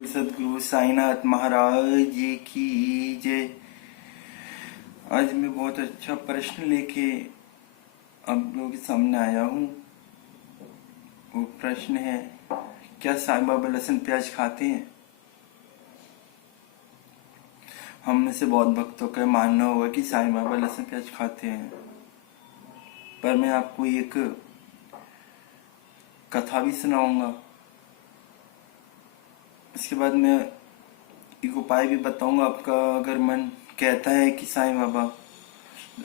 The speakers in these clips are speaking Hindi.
सदगुरु साईनाथ महाराज जी की जय। आज मैं बहुत अच्छा प्रश्न लेके आप लोगों के सामने आया हूँ। वो प्रश्न है, क्या साईं बाबा लहसुन प्याज खाते हैं? हम में से बहुत भक्तों का मानना होगा कि साईं बाबा लहसुन प्याज खाते हैं, पर मैं आपको एक कथा भी सुनाऊंगा। इसके बाद मैं एक उपाय भी बताऊंगा। आपका अगर मन कहता है कि साईं बाबा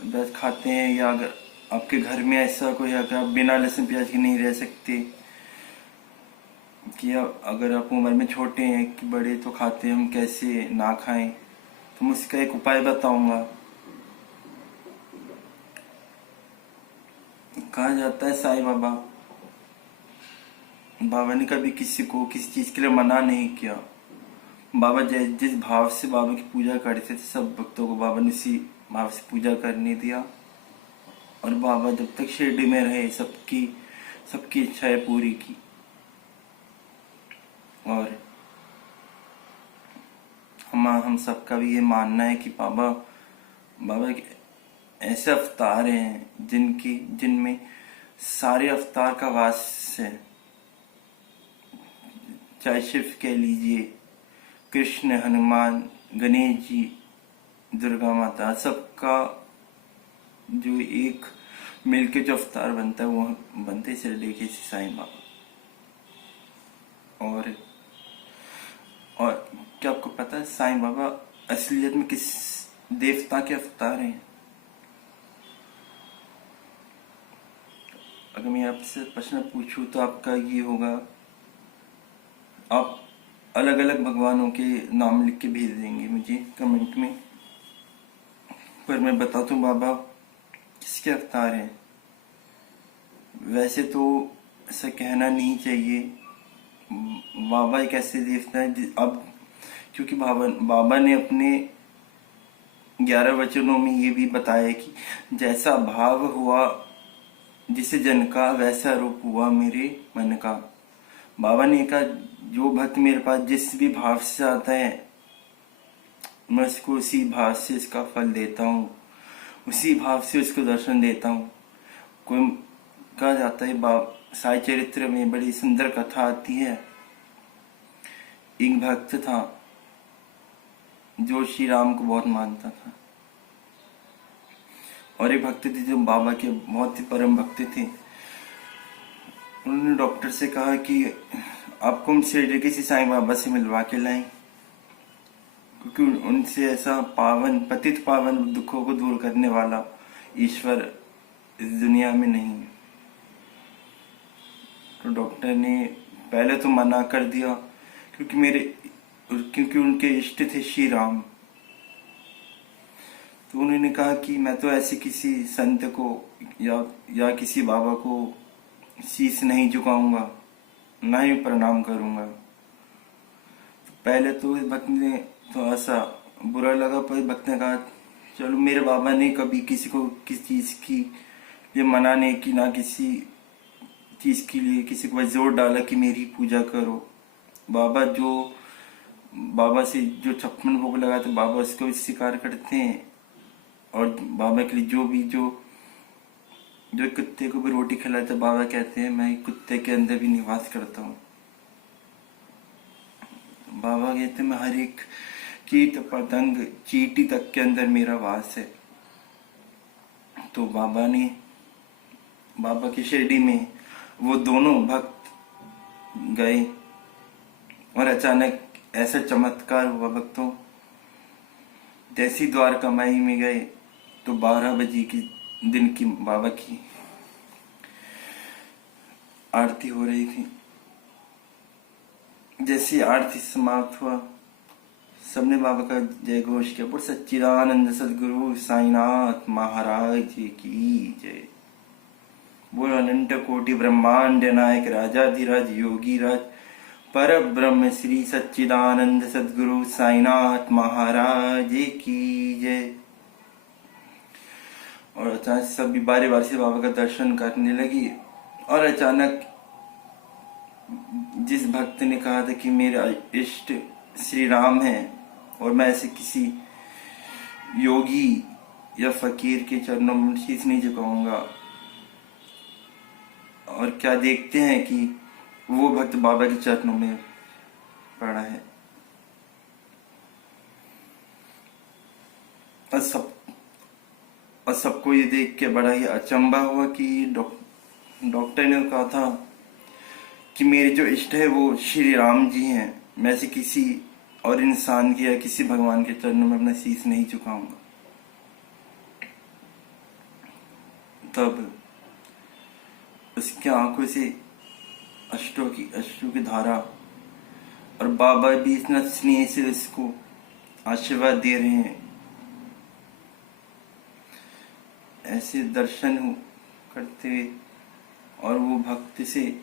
प्याज खाते हैं, या अगर आपके घर में ऐसा कोई है कि आप बिना लहसुन प्याज के नहीं रह सकते, कि अगर आप उम्र में छोटे हैं कि बड़े तो खाते हैं, हम कैसे ना खाएं, तो मैं उसका एक उपाय बताऊंगा। कहा जाता है साईं बाबा ने कभी किसी को किसी चीज के लिए मना नहीं किया। बाबा जिस भाव से बाबा की पूजा करते थे, सब भक्तों को बाबा ने उसी भाव से पूजा करने दिया। और बाबा जब तक शिरडी में रहे, सबकी इच्छाएं पूरी की। और हम सबका भी ये मानना है कि बाबा के ऐसे अवतार हैं जिनमें सारे अवतार का वास है। चाहे शिव कह लीजिए, कृष्ण, हनुमान, गणेश जी, दुर्गा माता, सबका जो एक मिलके जो अवतार बनता है वो बनते शिरडी के साईं बाबा। और क्या आपको पता है साईं बाबा असलियत में किस देवता के अवतार हैं? अगर मैं आपसे प्रश्न पूछूं तो आपका ये होगा, आप अलग अलग भगवानों के नाम लिख के भेज देंगे मुझे कमेंट में, पर मैं बताता हूँ बाबा किसके अवतार हैं। वैसे तो ऐसा कहना नहीं चाहिए। बाबा एक ऐसे देवता है, अब क्योंकि बाबा ने अपने 11 वचनों में ये भी बताया कि जैसा भाव हुआ जिसे जन का, वैसा रूप हुआ मेरे मन का। बाबा ने कहा, जो भक्त मेरे पास जिस भी भाव से आता है, मैं उसको उसी भाव से इसका फल देता हूँ, उसी भाव से उसको दर्शन देता हूँ। कोई कहा जाता है, साई चरित्र में बड़ी सुंदर कथा आती है। एक भक्त था जो श्री राम को बहुत मानता था, और एक भक्त थे जो बाबा के बहुत ही परम भक्त थे। उन्होंने डॉक्टर से कहा कि आपको हम शिरडी के साईं बाबा से मिलवा के लाएं, क्योंकि उनसे ऐसा पतित पावन दुखों को दूर करने वाला ईश्वर इस दुनिया में नहीं है। तो डॉक्टर ने पहले तो मना कर दिया, क्योंकि उनके इष्ट थे श्री राम। तो उन्होंने कहा कि मैं तो ऐसे किसी संत को या किसी बाबा को शीश नहीं झुकाऊंगा, ना ही प्रणाम करूंगा। तो पहले तो इस भक्त ने थोड़ा सा बुरा लगा, पर भक्त ने कहा चलो, मेरे बाबा ने कभी किसी को किसी चीज की लिए मना नहीं की, ना किसी चीज के लिए किसी को जोर डाला कि मेरी पूजा करो। बाबा से जो 56 भोग लगाते, बाबा उसको भी स्वीकार करते हैं। और बाबा के लिए जो कुत्ते को भी रोटी खिलाते, बाबा कहते हैं मैं कुत्ते के अंदर भी निवास करता हूँ। बाबा कहते हैं मैं हर एक कीट पतंग चींटी तक के अंदर मेरा वास है। तो बाबा की शिरडी में वो दोनों भक्त गए, और अचानक ऐसा चमत्कार हुआ भक्तों। जैसी द्वारका माई में गए तो 12 बजे की दिन की बाबा की आरती हो रही थी। जैसी आरती समाप्त हुआ, सबने बाबा का जय घोष किया, बोल सच्चिदानंद सदगुरु साईनाथ महाराज जी की जय। बोल अनंत कोटि ब्रह्मांड नायक राजाधिराज योगी राज पर ब्रह्म श्री सच्चिदानंद सदगुरु साईनाथ महाराज की जय। और अचानक सभी बारी बारी से बाबा का दर्शन करने लगी, और अचानक जिस भक्त ने कहा था कि मेरा इष्ट श्री राम है और मैं ऐसे किसी योगी या फकीर के चरणों में शीश नहीं झुकाऊंगा, और क्या देखते हैं कि वो भक्त बाबा के चरणों में पड़ा है। और सबको ये देख के बड़ा ही अचंभा हुआ कि डॉक्टर ने कहा था कि मेरे जो इष्ट है वो श्री राम जी हैं, मैं से किसी और इंसान के या किसी भगवान के चरणों में अपना शीश नहीं झुकाऊंगा। तब उसकी आंखों से अश्रु की धारा, और बाबा भी इतना स्नेह से उसको आशीर्वाद दे रहे हैं। ऐसे दर्शन करते हुए, और वो भक्त से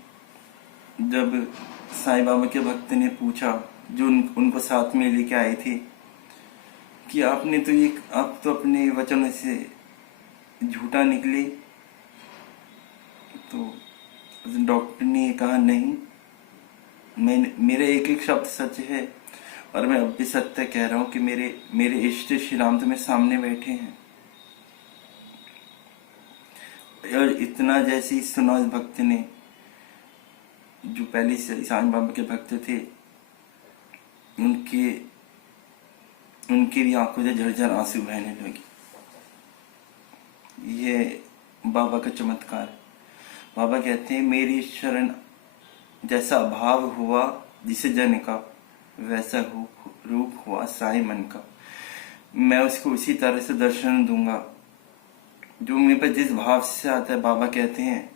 जब साईं बाबा के भक्त ने पूछा, जो उनको साथ में लेके आए थे, कि आप तो अपने वचन से झूठा निकले। तो डॉक्टर ने कहा, नहीं, मेरा एक एक शब्द सच है, और मैं अब भी सत्य कह रहा हूँ कि मेरे इष्ट श्री राम तो मेरे सामने बैठे हैं। और इतना जैसे ही सुना उस भक्त ने, जो पहले से साईं बाबा के भक्त थे, उनके भी आंखों से झरझर आंसू बहने लगे। ये बाबा का चमत्कार। बाबा कहते हैं, मेरी शरण जैसा भाव हुआ जिसे जन का, वैसा रूप हुआ साईं मन का। मैं उसको उसी तरह से दर्शन दूंगा जो मेरे पर जिस भाव से आता है। बाबा कहते हैं,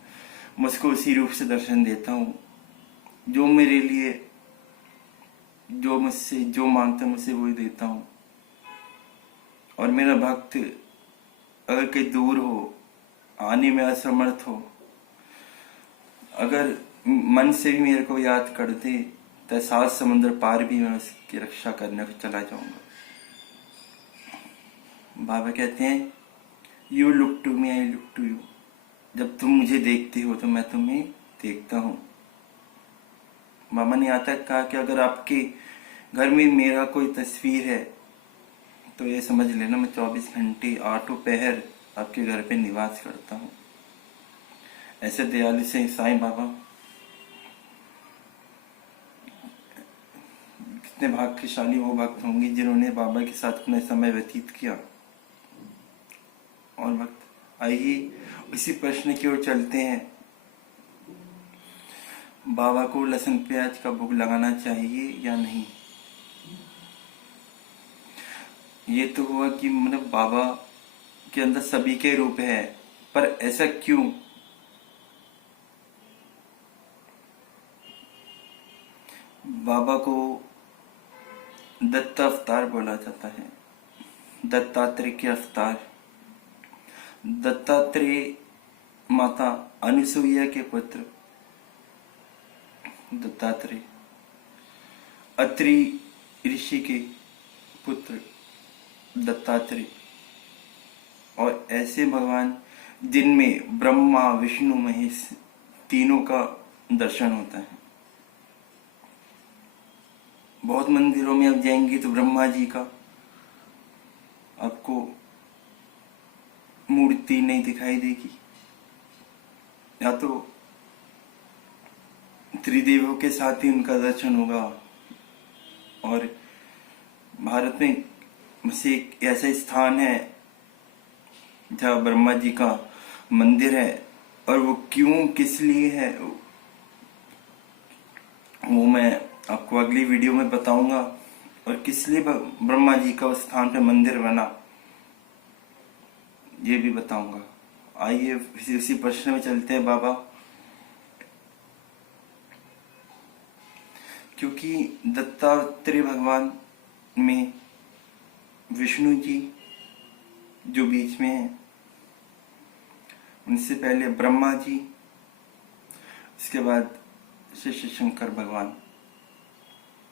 मैं उसको उसी रूप से दर्शन देता हूँ, जो मेरे लिए, जो मुझसे जो मांगता है मुझसे वही देता हूँ। और मेरा भक्त अगर कहीं दूर हो, आने में असमर्थ हो, अगर मन से भी मेरे को याद कर दे, तो 7 समुद्र पार भी मैं उसकी रक्षा करने को चला जाऊंगा। बाबा कहते हैं, you look to me, I look to you. जब तुम मुझे देखते हो तो मैं तुम्हें देखता हूँ। बाबा ने यहाँ तक कहा कि अगर आपके घर में मेरा कोई तस्वीर है तो ये समझ लेना मैं 24 घंटे 8 पहर आपके घर पे निवास करता हूँ। ऐसे दयालु से साईं बाबा, कितने भाग्यशाली वो भक्त होंगे जिन्होंने बाबा के साथ अपना समय व्यतीत किया। और भक्त, आइए उसी प्रश्न की ओर चलते हैं। बाबा को लहसुन प्याज का भोग लगाना चाहिए या नहीं? ये तो हुआ कि मतलब बाबा के अंदर सभी के रूप है, पर ऐसा क्यों? बाबा को दत्त अवतार बोला जाता है, दत्तात्रेय के अवतार। दत्तात्रेय माता अनुसुईया के पुत्र दत्तात्रेय, अत्रि ऋषि के पुत्र दत्तात्रेय, और ऐसे भगवान जिनमें ब्रह्मा विष्णु महेश तीनों का दर्शन होता है। बहुत मंदिरों में आप जाएंगे तो ब्रह्मा जी का आपको मूर्ति नहीं दिखाई देगी, या तो त्रिदेवों के साथ ही उनका दर्शन होगा। और भारत में से एक ऐसा स्थान है जहाँ ब्रह्मा जी का मंदिर है, और वो क्यों किस लिए है वो मैं आपको अगली वीडियो में बताऊंगा, और किस लिए ब्रह्मा जी का उस स्थान पे मंदिर बना ये भी बताऊंगा। आइए उसी प्रश्न में चलते हैं। बाबा, क्योंकि दत्तात्रेय भगवान में विष्णु जी जो बीच में है, उनसे पहले ब्रह्मा जी, उसके बाद श्री शंकर भगवान।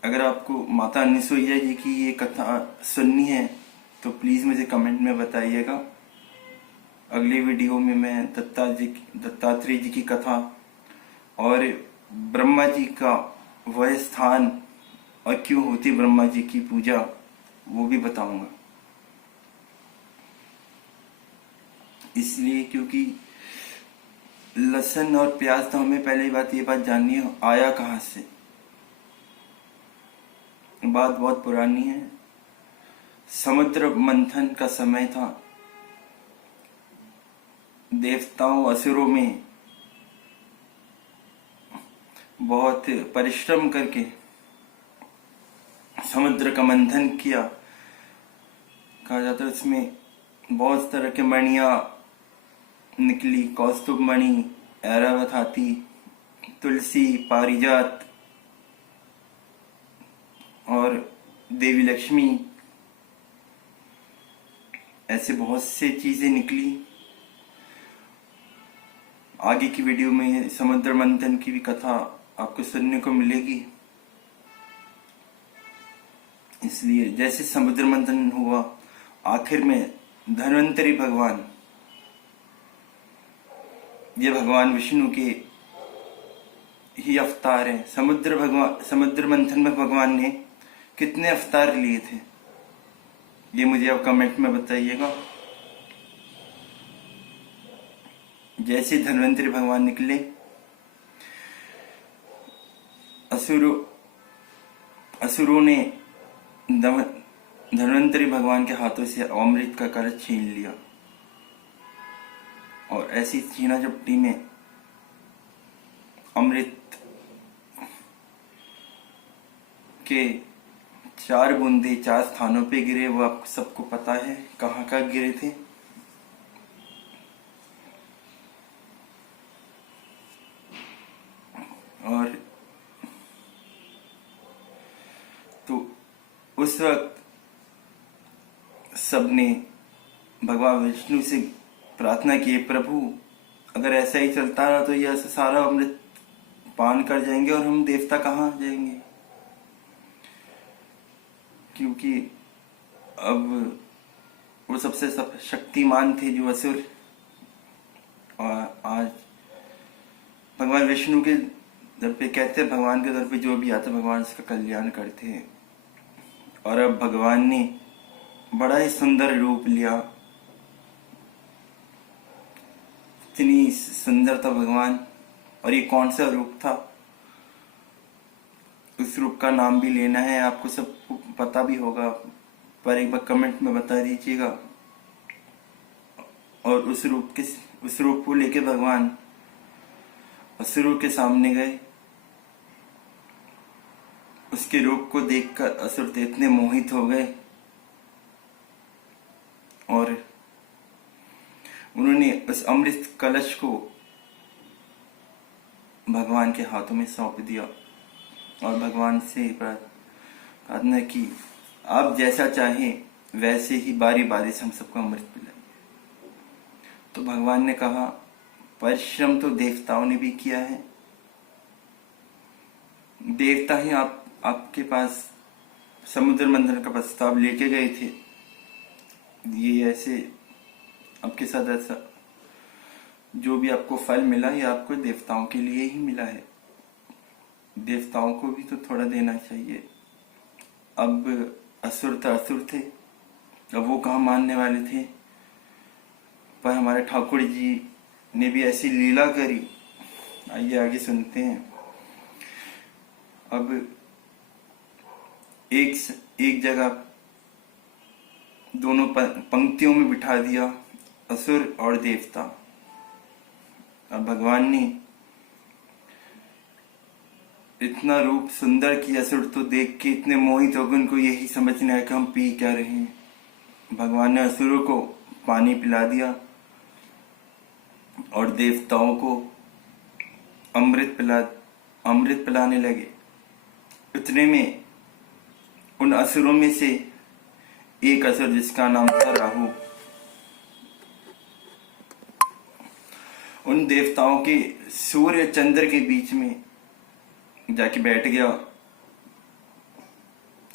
अगर आपको माता अनुसुईया जी की ये कथा सुननी है तो प्लीज मुझे कमेंट में बताइएगा। अगली वीडियो में मैं दत्तात्रेय जी की कथा और ब्रह्मा जी का वह स्थान और क्यों होती ब्रह्मा जी की पूजा, वो भी बताऊंगा। इसलिए क्योंकि लहसुन और प्याज, तो हमें पहले ये बात जाननी है आया कहाँ से। बात बहुत पुरानी है। समुद्र मंथन का समय था। देवताओं असुरों में बहुत परिश्रम करके समुद्र का मंथन किया। कहा जाता है इसमें बहुत तरह के मणियां निकली। कौस्तुभ मणि, ऐरावत हाथी, तुलसी, पारिजात और देवी लक्ष्मी, ऐसे बहुत से चीजें निकली। आगे की वीडियो में समुद्र मंथन की भी कथा आपको सुनने को मिलेगी। इसलिए जैसे समुद्र मंथन हुआ, आखिर में धन्वंतरी भगवान, ये भगवान विष्णु के ही अवतार हैं। समुद्र मंथन में भगवान ने कितने अवतार लिए थे, ये मुझे आप कमेंट में बताइएगा। जैसे धन्वंतरी भगवान निकले, असुरों ने धन्वंतरी भगवान के हाथों से अमृत का कलश छीन लिया। और ऐसी छीना झपटी में अमृत के 4 बूंदे 4 स्थानों पे गिरे। वो आपको सबको पता है कहाँ कहाँ गिरे थे। और तो उस वक्त सबने भगवान विष्णु से प्रार्थना की, प्रभु अगर ऐसा ही चलता रहा तो ये सारा अमृत पान कर जाएंगे और हम देवता कहाँ जाएंगे। क्योंकि अब वो सबसे शक्तिमान थे जो असुर, और आज भगवान विष्णु के दर पे, कहते हैं भगवान के दर पे जो भी आता भगवान उसका कल्याण करते हैं। और अब भगवान ने बड़ा ही सुंदर रूप लिया। इतनी सुंदर था भगवान। और ये कौन सा रूप था, उस रूप का नाम भी लेना है, आपको सबको पता भी होगा, पर एक बार कमेंट में बता दीजिएगा। और उस रूप को लेके भगवान असुरों के सामने गए। उसके रूप को देखकर असुर इतने मोहित हो गए और उन्होंने उस अमृत कलश को भगवान के हाथों में सौंप दिया और भगवान से प्रार्थना की, आप जैसा चाहें वैसे ही बारी बारी से हम सबको अमृत पिलाइए। तो भगवान ने कहा, परिश्रम तो देवताओं ने भी किया है। देवता ही आपके पास समुद्र मंथन का प्रस्ताव लेके गए थे। ये ऐसे आपके साथ ऐसा जो भी आपको फल मिला, ये आपको देवताओं के लिए ही मिला है। देवताओं को भी तो थोड़ा देना चाहिए। अब असुर थे, अब वो कहाँ मानने वाले थे। पर हमारे ठाकुर जी ने भी ऐसी लीला करी। आइए आगे सुनते हैं। अब एक जगह दोनों पंक्तियों में बिठा दिया, असुर और देवता। अब भगवान ने इतना रूप सुंदर किया, असुर तो देख के इतने मोहित हो गए, उनको यही समझ नहीं आया कि हम पी क्या रहे हैं। भगवान ने असुरों को पानी पिला दिया और देवताओं को अमृत पिलाने लगे। इतने में उन असुरों में से एक असुर, जिसका नाम था राहु, उन देवताओं के सूर्य चंद्र के बीच में जाके बैठ गया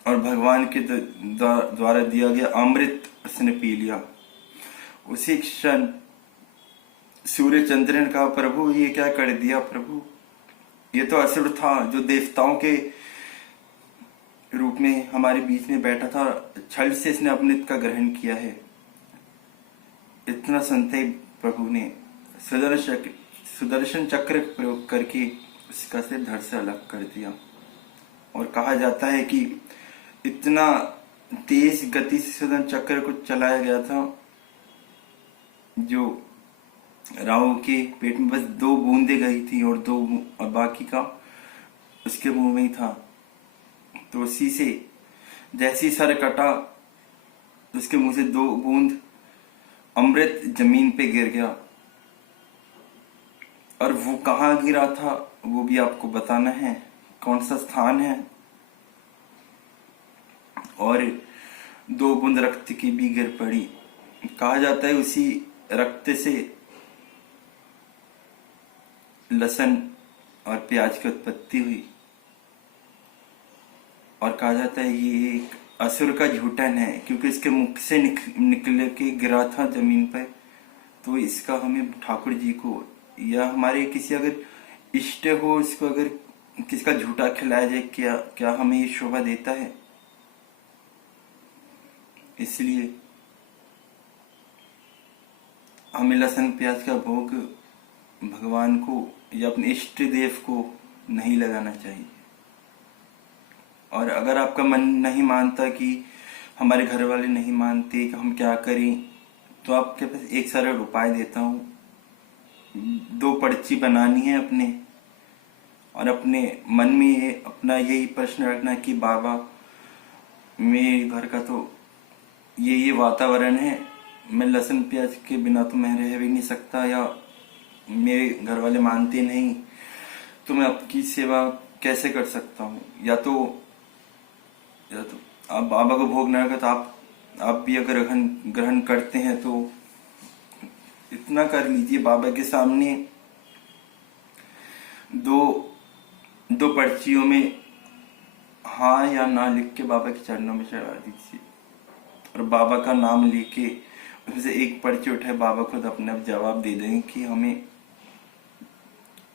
और भगवान के द्वारा दिया गया अमृत उसने पी लिया। उसी क्षण सूर्य चंद्र ने कहा, प्रभु ये क्या कर दिया प्रभु, ये तो असुर था जो देवताओं के रूप में हमारे बीच में बैठा था, छल से इसने अमृत का ग्रहण किया है। इतना संदेह प्रभु ने सुदर्शन चक्र प्रयोग करके उसका सिर धड़ से अलग कर दिया। और कहा जाता है कि इतना तेज गति से सुदर्शन चक्र को चलाया गया था, जो राहु के पेट में बस 2 बूंदे गई थी और बाकी का उसके मुंह में ही था। तो उसी से जैसी सर कटा, उसके मुंह से 2 बूंद अमृत जमीन पे गिर गया। और वो कहाँ गिरा था वो भी आपको बताना है, कौन सा स्थान है। और 2 बूंद रक्त की भी गिर पड़ी। कहा जाता है उसी रक्त से लहसुन और प्याज की उत्पत्ति हुई। और कहा जाता है ये एक असुर का झूठन है, क्योंकि इसके मुख से निकल के गिरा था जमीन पर। तो इसका हमें ठाकुर जी को या हमारे किसी अगर इष्ट हो, इसको अगर किसका झूठा खिलाया जाए, क्या हमें ये शोभा देता है। इसलिए हमें लहसुन प्याज का भोग भगवान को या अपने इष्ट देव को नहीं लगाना चाहिए। और अगर आपका मन नहीं मानता, कि हमारे घर वाले नहीं मानते कि हम क्या करें, तो आपके पास एक सरल उपाय देता हूँ। 2 पर्ची बनानी है अपने, और अपने मन में अपना यही प्रश्न रखना कि बाबा मेरे घर का तो ये वातावरण है, मैं लहसुन प्याज के बिना तो मैं रह भी नहीं सकता, या मेरे घर वाले मानते नहीं, तो मैं आपकी सेवा कैसे कर सकता हूँ। या तो आप बाबा को भोग न रखा, तो आप भी अगर ग्रहण करते हैं तो इतना कर लीजिए, बाबा के सामने 2 पर्चियों में हाँ या ना लिख के बाबा के चरणों में चढ़ा दीजिए। और बाबा का नाम लेके उसमें से एक पर्ची उठाए, बाबा खुद अपने आप जवाब दे देंगे कि हमें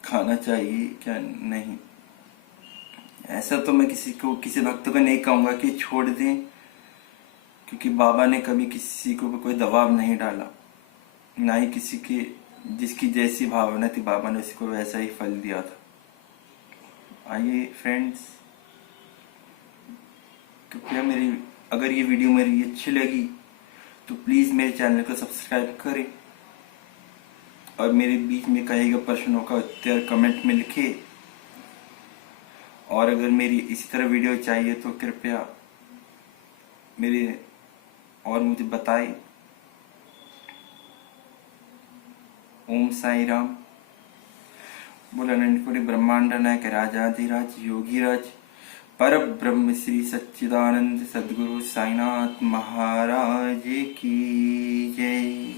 खाना चाहिए क्या नहीं। ऐसा तो मैं किसी भक्त को नहीं कहूंगा कि छोड़ दें, क्योंकि बाबा ने कभी किसी को कोई दबाव नहीं डाला, ना ही किसी के जिसकी जैसी भावना थी बाबा ने उसको वैसा ही फल दिया था। आइए फ्रेंड्स, कृपया अगर ये वीडियो मेरी अच्छी लगी तो प्लीज मेरे चैनल को सब्सक्राइब करें, और मेरे बीच में कहे गए प्रश्नों का उत्तर कमेंट में लिखे। और अगर मेरी इसी तरह वीडियो चाहिए तो कृपया मुझे बताएं। ओम साई राम। बोला अनंत कोटि ब्रह्मांड नायक राजाधिराज योगीराज पर ब्रह्म श्री सच्चिदानंद सद्गुरु साईनाथ महाराज की जय।